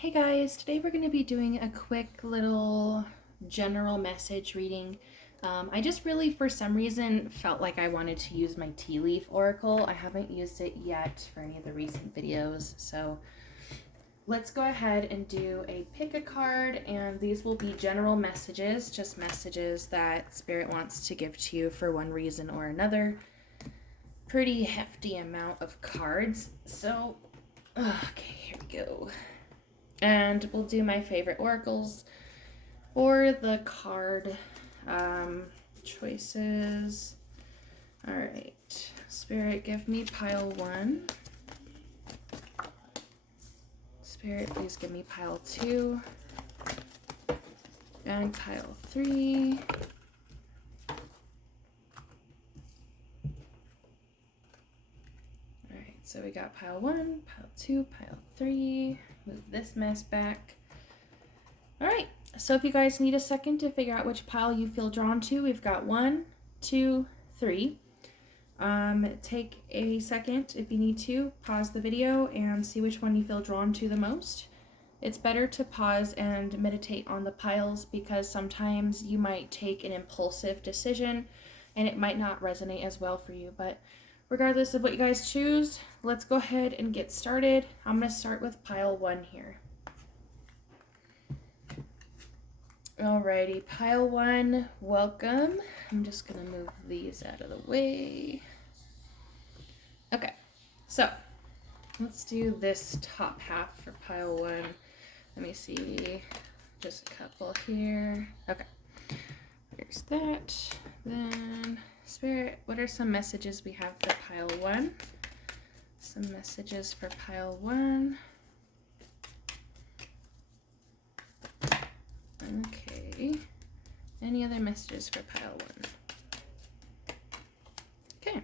Hey guys, today we're going to be doing a quick little general message reading. I just really, for some reason, felt like I wanted to use my tea leaf oracle. I haven't used it yet for any of the recent videos, so let's go ahead and do a pick a card, and these will be general messages, just messages that Spirit wants to give to you for one reason or another. Pretty hefty amount of cards, so okay, here we go. And we'll do my favorite oracles for the card choices. All right, Spirit, give me pile 1. Spirit, please give me pile 2 and pile 3. All right, so we got pile 1, pile 2, pile 3. Move this mess back. All right, so if you guys need a second to figure out which pile you feel drawn to, we've got 1, 2, 3. Take a second if you need to, pause the video and see which one you feel drawn to the most. It's better to pause and meditate on the piles because sometimes you might take an impulsive decision and it might not resonate as well for you, but regardless of what you guys choose, let's go ahead and get started. I'm going to start with pile 1 here. Alrighty, pile 1, welcome. I'm just going to move these out of the way. Okay, so let's do this top half for pile 1. Let me see, just a couple here. Okay, here's that. Then Spirit, what are some messages we have for pile 1? Some messages for pile 1. Okay. Any other messages for pile 1? Okay.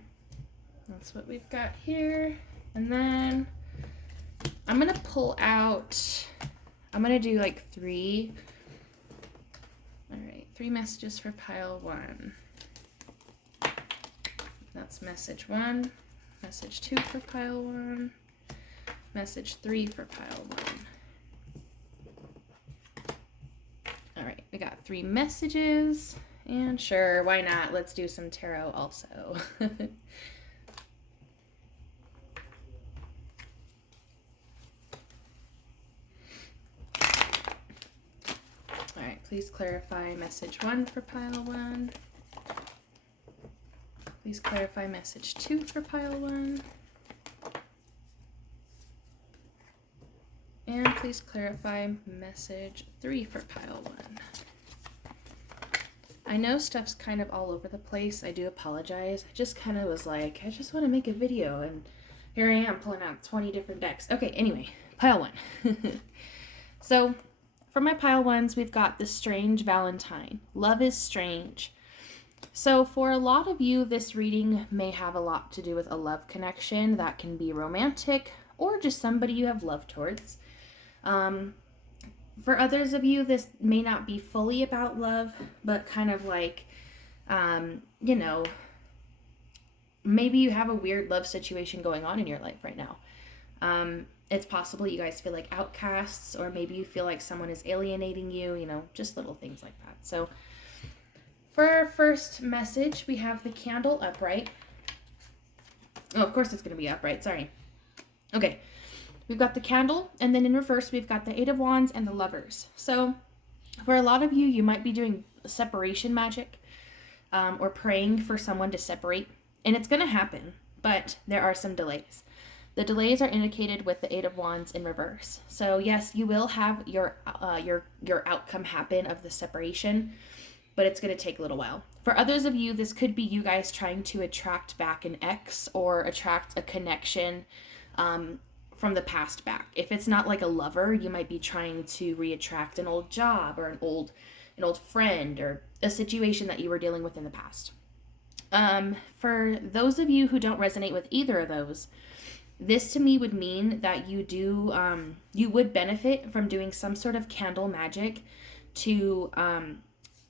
That's what we've got here. And then I'm going to pull out, I'm going to do like 3. All right, 3 messages for pile 1. That's message 1, message 2 for pile 1, message 3 for pile 1. All right, we got 3 messages, and sure, why not? Let's do some tarot also. All right, please clarify message 1 for pile 1. Please clarify message 2 for pile 1. And please clarify message 3 for pile 1. I know stuff's kind of all over the place. I do apologize. I just kind of was like, I just want to make a video, and here I am pulling out 20 different decks. Okay, anyway, pile 1. So for my pile 1s, we've got the Strange Valentine. Love is strange. So for a lot of you, this reading may have a lot to do with a love connection that can be romantic or just somebody you have love towards. For others of you, this may not be fully about love, but kind of like, you know, maybe you have a weird love situation going on in your life right now. It's possible you guys feel like outcasts, or maybe you feel like someone is alienating you, you know, just little things like that. So for our first message, we have the candle upright. Oh, of course it's going to be upright. Sorry. Okay. We've got the candle, and then in reverse, we've got the 8 of Wands and the Lovers. So for a lot of you, you might be doing separation magic or praying for someone to separate. And it's going to happen, but there are some delays. The delays are indicated with the 8 of Wands in reverse. So yes, you will have your outcome happen of the separation, but it's going to take a little while. For others of you, this could be you guys trying to attract back an ex or attract a connection from the past back. If it's not like a lover, you might be trying to reattract an old job or an old friend or a situation that you were dealing with in the past. For those of you who don't resonate with either of those, this to me would mean that you would benefit from doing some sort of candle magic to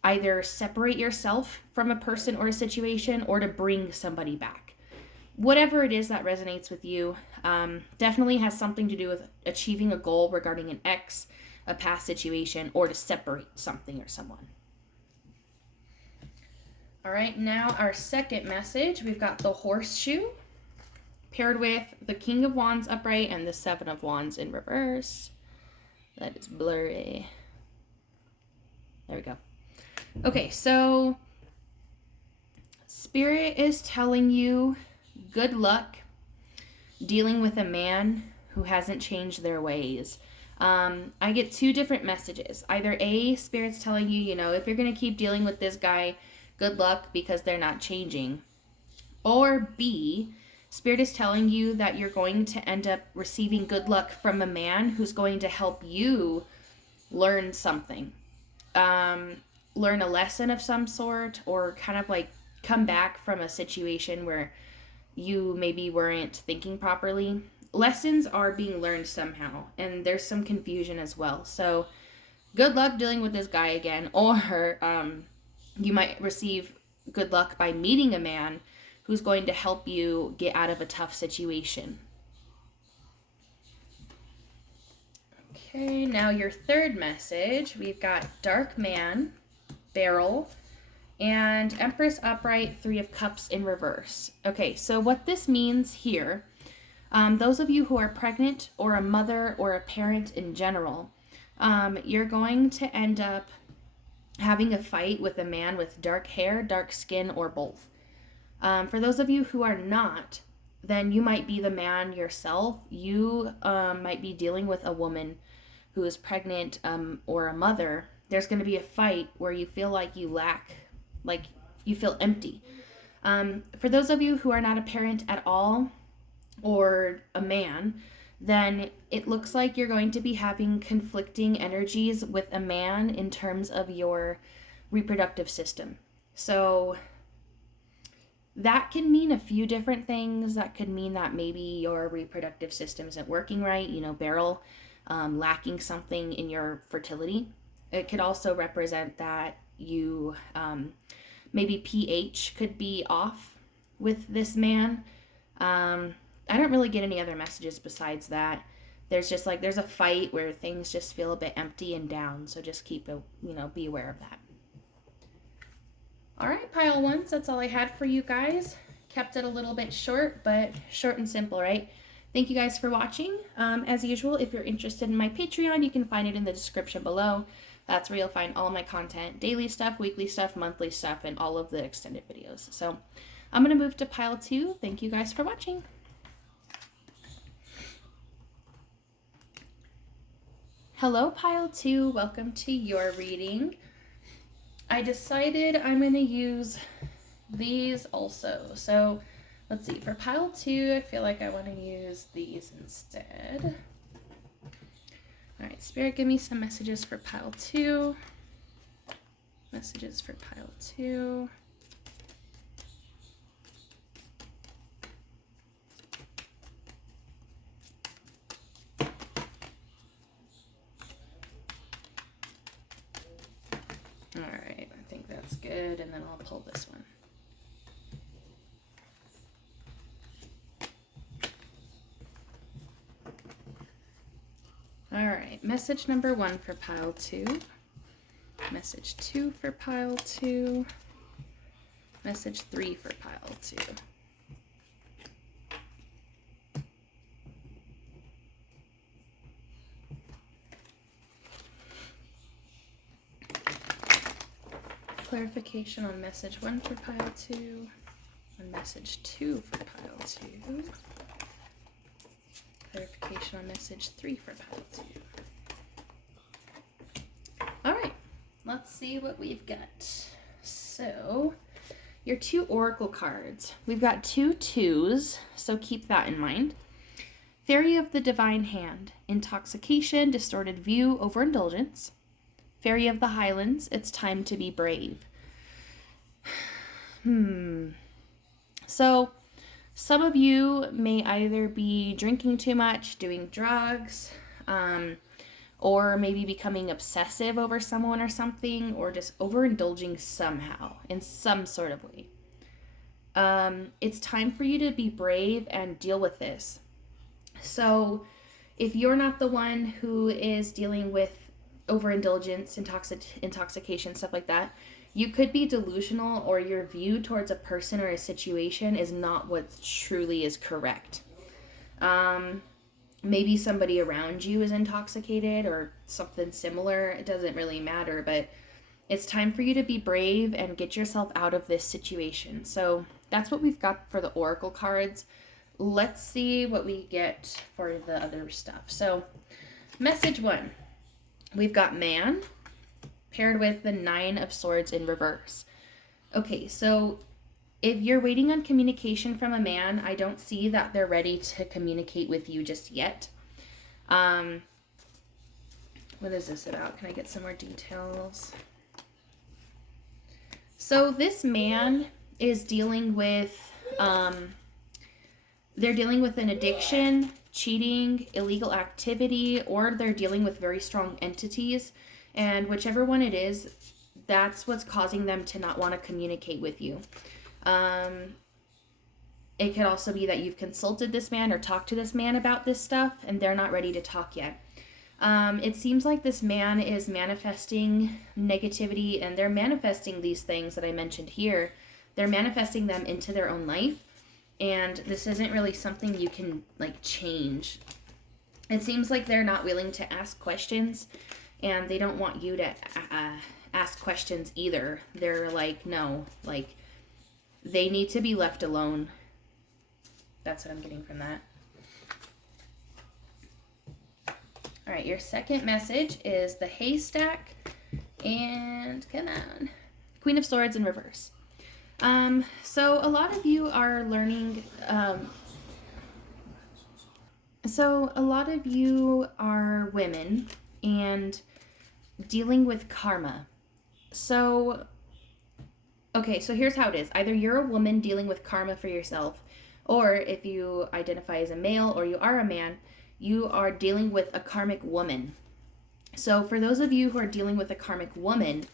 either separate yourself from a person or a situation or to bring somebody back. whatever it is that resonates with you, definitely has something to do with achieving a goal regarding an ex, a past situation, or to separate something or someone. All right, now our second message, we've got the horseshoe paired with the King of Wands upright and the Seven of Wands in reverse. That is blurry. There we go. Okay, so Spirit is telling you good luck dealing with a man who hasn't changed their ways. I get two different messages. Either A, Spirit's telling you, if you're going to keep dealing with this guy, good luck because they're not changing. Or B, Spirit is telling you that you're going to end up receiving good luck from a man who's going to help you learn something. Learn a lesson of some sort, or kind of like come back from a situation where you maybe weren't thinking properly. Lessons are being learned somehow, and there's some confusion as well. So good luck dealing with this guy again, or you might receive good luck by meeting a man who's going to help you get out of a tough situation. Okay, now your third message, we've got Dark Man, Barrel, and Empress upright, Three of Cups in reverse. Okay, so what this means here, those of you who are pregnant or a mother or a parent in general, you're going to end up having a fight with a man with dark hair, dark skin, or both. For those of you who are not, then you might be the man yourself. You might be dealing with a woman who is pregnant or a mother. There's going to be a fight where you feel like you lack, like you feel empty. For those of you who are not a parent at all or a man, then it looks like you're going to be having conflicting energies with a man in terms of your reproductive system. So that can mean a few different things. That could mean that maybe your reproductive system isn't working right, Barrel, lacking something in your fertility. It could also represent that you maybe pH could be off with this man. I don't really get any other messages besides that. There's just there's a fight where things just feel a bit empty and down. So just keep be aware of that. All right, pile ones, that's all I had for you guys. Kept it a little bit short, but short and simple, right? Thank you guys for watching. As usual, if you're interested in my Patreon, you can find it in the description below. That's where you'll find all my content, daily stuff, weekly stuff, monthly stuff, and all of the extended videos. So I'm going to move to pile 2. Thank you guys for watching. Hello, pile 2. Welcome to your reading. I decided I'm going to use these also. So let's see. For pile 2, I feel like I want to use these instead. All right, Spirit, give me some messages for pile 2. Messages for pile 2. All right, I think that's good, and then I'll pull this one. All right, message number 1 for pile 2. Message 2 for pile 2. Message 3 for pile 2. Clarification on message 1 for pile 2. And message 2 for pile 2. Clarification on message 3 for pile 2. All right, let's see what we've got. So, your 2 oracle cards. We've got 2 2s, so keep that in mind. Fairy of the Divine Hand, intoxication, distorted view, overindulgence. Fairy of the Highlands, it's time to be brave. So, some of you may either be drinking too much, doing drugs, or maybe becoming obsessive over someone or something, or just overindulging somehow, in some sort of way. It's time for you to be brave and deal with this. So if you're not the one who is dealing with overindulgence, intoxication, stuff like that, you could be delusional, or your view towards a person or a situation is not what truly is correct. Maybe somebody around you is intoxicated or something similar. It doesn't really matter, but it's time for you to be brave and get yourself out of this situation. So that's what we've got for the oracle cards. Let's see what we get for the other stuff. So message 1, we've got man paired with the 9 of swords in reverse. Okay, so if you're waiting on communication from a man, I don't see that they're ready to communicate with you just yet. What is this about? Can I get some more details? So this man is dealing with, they're dealing with an addiction, cheating, illegal activity, or they're dealing with very strong entities. And whichever one it is, that's what's causing them to not want to communicate with you. It could also be that you've consulted this man or talked to this man about this stuff and they're not ready to talk yet. It seems like this man is manifesting negativity, and they're manifesting these things that I mentioned here. They're manifesting them into their own life, and this isn't really something you can like change. It seems like they're not willing to ask questions, and they don't want you to ask questions either. They're like, no, like they need to be left alone. That's what I'm getting from that. All right, your second message is the haystack, and come on, Queen of Swords in reverse. So a lot of you are learning, so a lot of you are women and dealing with karma. So, okay, so here's how it is. Either you're a woman dealing with karma for yourself, or if you identify as a male or you are a man, you are dealing with a karmic woman. So for those of you who are dealing with a karmic woman,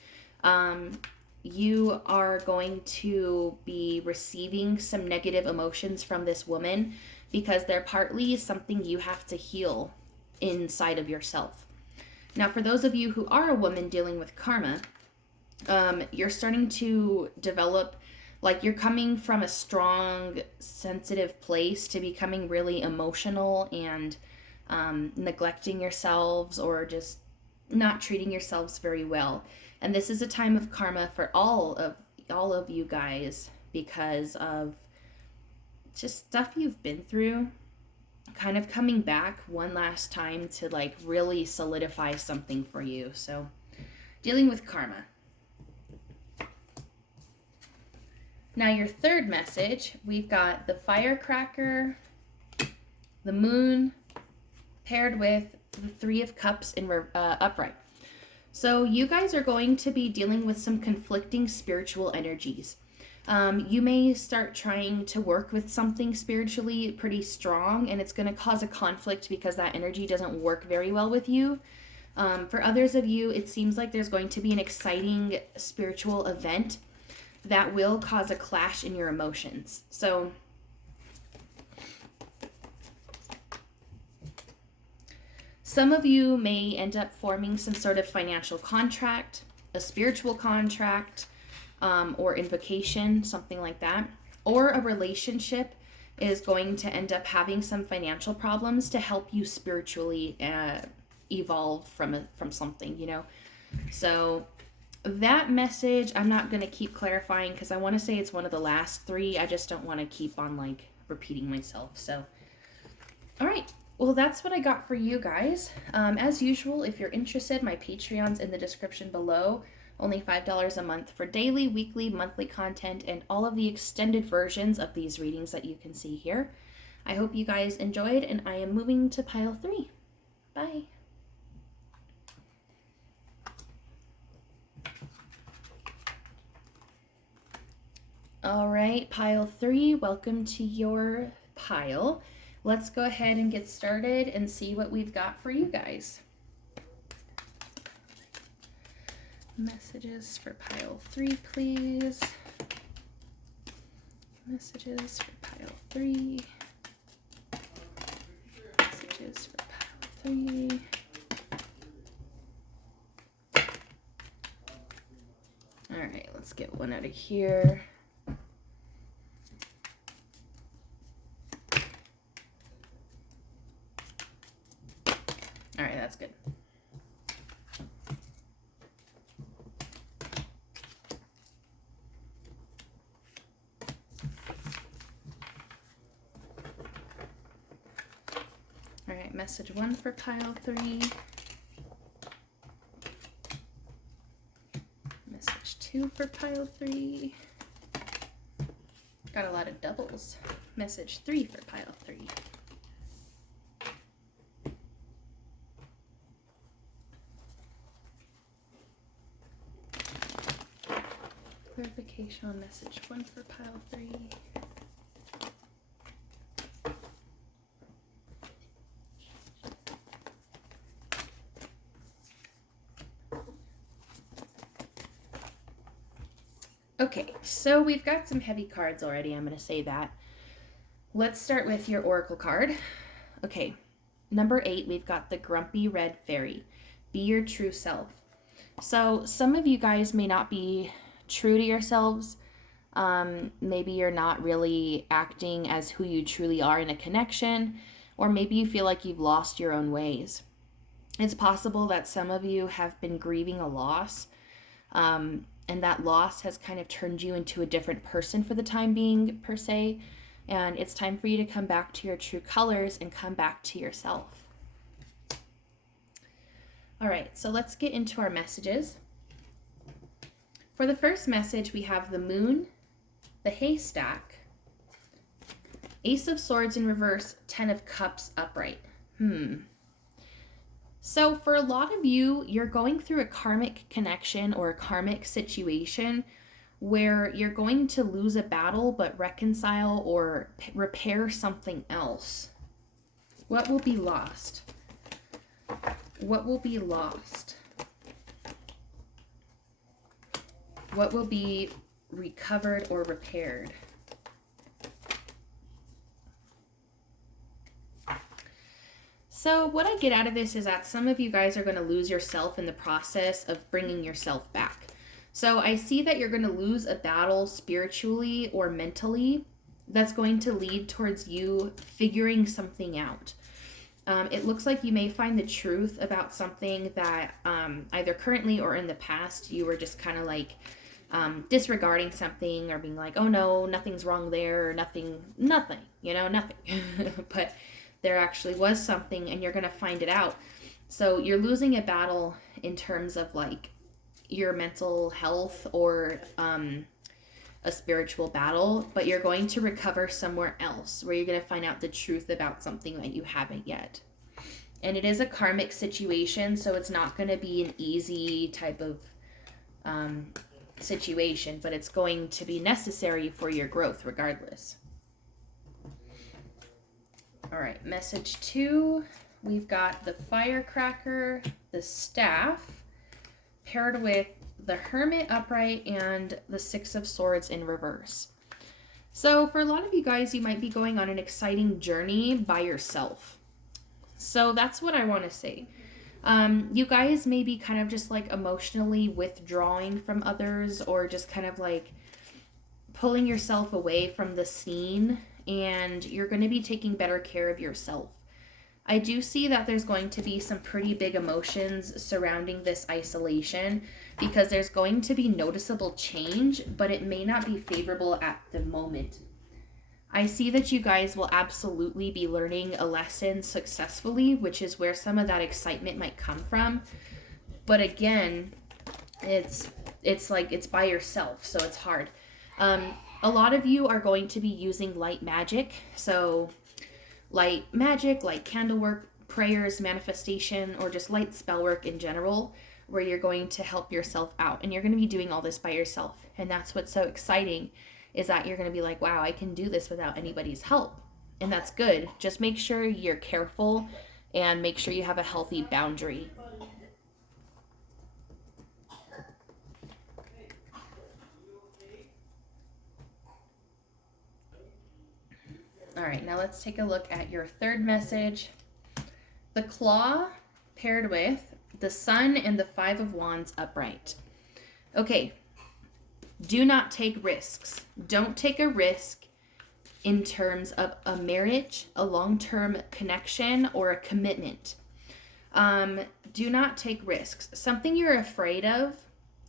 you are going to be receiving some negative emotions from this woman because they're partly something you have to heal inside of yourself. Now, for those of you who are a woman dealing with karma, you're starting to develop, like you're coming from a strong, sensitive place to becoming really emotional and neglecting yourselves or just not treating yourselves very well. And this is a time of karma for all of you guys because of just stuff you've been through, kind of coming back one last time to like really solidify something for you. So dealing with karma. Now your third message, we've got the firecracker, the moon, paired with the 3 of Cups in upright. So you guys are going to be dealing with some conflicting spiritual energies. You may start trying to work with something spiritually pretty strong, and it's going to cause a conflict because that energy doesn't work very well with you. For others of you, it seems like there's going to be an exciting spiritual event that will cause a clash in your emotions. So some of you may end up forming some sort of financial contract, a spiritual contract, or invocation, something like that. Or a relationship is going to end up having some financial problems to help you spiritually evolve from something, you know. So that message, I'm not going to keep clarifying because I want to say it's one of the last 3. I just don't want to keep on like repeating myself. So, all right. Well, that's what I got for you guys. As usual, if you're interested, my Patreon's in the description below. Only $5 a month for daily, weekly, monthly content, and all of the extended versions of these readings that you can see here. I hope you guys enjoyed, and I am moving to pile 3. Bye. All right, pile 3, welcome to your pile. Let's go ahead and get started and see what we've got for you guys. Messages for pile 3, please. Messages for pile 3. Messages for pile 3. All right, let's get one out of here. All right, that's good. All right, message 1 for pile 3. Message 2 for pile 3. Got a lot of doubles. Message 3 for pile 3. Clarification on message 1 for pile 3. Okay, so we've got some heavy cards already, I'm going to say that. Let's start with your oracle card. Okay, number 8, we've got the Grumpy Red Fairy. Be your true self. So some of you guys may not be true to yourselves. Maybe you're not really acting as who you truly are in a connection, or maybe you feel like you've lost your own ways. It's possible that some of you have been grieving a loss, and that loss has kind of turned you into a different person for the time being, per se. And it's time for you to come back to your true colors and come back to yourself. All right, so let's get into our messages. For the first message, we have the Moon, the Haystack, Ace of Swords in reverse, 10 of Cups upright. So for a lot of you, you're going through a karmic connection or a karmic situation where you're going to lose a battle but reconcile or repair something else. What will be lost? What will be lost? What will be recovered or repaired? So what I get out of this is that some of you guys are going to lose yourself in the process of bringing yourself back. So I see that you're going to lose a battle spiritually or mentally that's going to lead towards you figuring something out. It looks like you may find the truth about something that either currently or in the past you were just kind of like disregarding something or being like, oh no, nothing's wrong there, or nothing, you know, nothing. But there actually was something and you're going to find it out. So you're losing a battle in terms of like your mental health or a spiritual battle, but you're going to recover somewhere else where you're going to find out the truth about something that you haven't yet. And it is a karmic situation, so it's not going to be an easy type of situation, but it's going to be necessary for your growth regardless. All right, message 2, we've got the Firecracker, the Staff, paired with the Hermit upright and the 6 of Swords in reverse. So for a lot of you guys, you might be going on an exciting journey by yourself. So that's what I want to say. You guys may be kind of just like emotionally withdrawing from others or just kind of like pulling yourself away from the scene, and you're going to be taking better care of yourself. I do see that there's going to be some pretty big emotions surrounding this isolation because there's going to be noticeable change, but it may not be favorable at the moment. I see that you guys will absolutely be learning a lesson successfully, which is where some of that excitement might come from. But again, it's like it's by yourself, so it's hard. A lot of you are going to be using light magic, so light magic, like candle work, prayers, manifestation, or just light spell work in general, where you're going to help yourself out. And you're going to be doing all this by yourself. And that's what's so exciting, is that you're going to be like, wow, I can do this without anybody's help. And that's good. Just make sure you're careful and make sure you have a healthy boundary. All right, now let's take a look at your third message. The claw paired with the sun and the 5 of wands upright. Okay, do not take risks. Don't take a risk in terms of a marriage, a long-term connection, or a commitment. Do not take risks. Something you're afraid of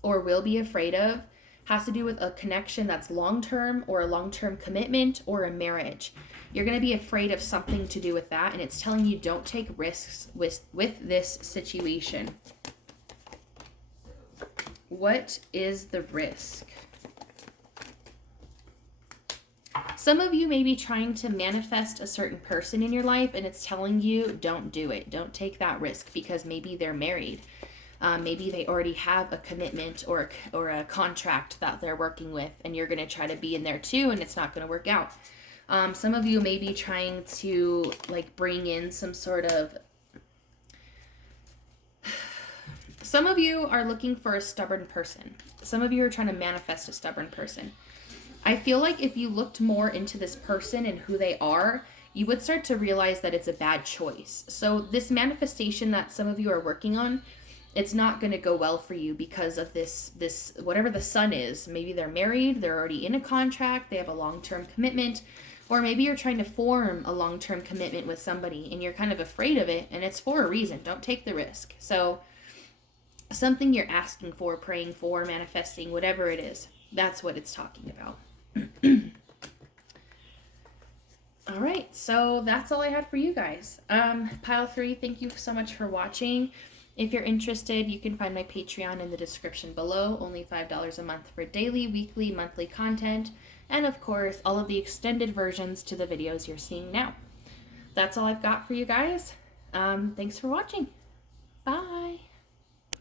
or will be afraid of has to do with a connection that's long-term, or a long-term commitment, or a marriage. You're going to be afraid of something to do with that, and it's telling you don't take risks with this situation. What is the risk? Some of you may be trying to manifest a certain person in your life, and it's telling you don't do it. Don't take that risk, because maybe they're married. Maybe they already have a commitment or a contract that they're working with, and you're going to try to be in there too, and it's not going to work out. Some of you may be trying to like bring in some sort of... Some of you are looking for a stubborn person. Some of you are trying to manifest a stubborn person. I feel like if you looked more into this person and who they are, you would start to realize that it's a bad choice. So this manifestation that some of you are working on, it's not going to go well for you because of this whatever the sun is. Maybe they're married, they're already in a contract, they have a long-term commitment, or maybe you're trying to form a long-term commitment with somebody and you're kind of afraid of it, and it's for a reason. Don't take the risk. So something you're asking for, praying for, manifesting, whatever it is, that's what it's talking about. All right, so that's all I had for you guys. Pile 3, thank you so much for watching. If you're interested, you can find my Patreon in the description below. Only $5 a month for daily, weekly, monthly content, and of course, all of the extended versions to the videos you're seeing now. That's all I've got for you guys. Thanks for watching. Bye.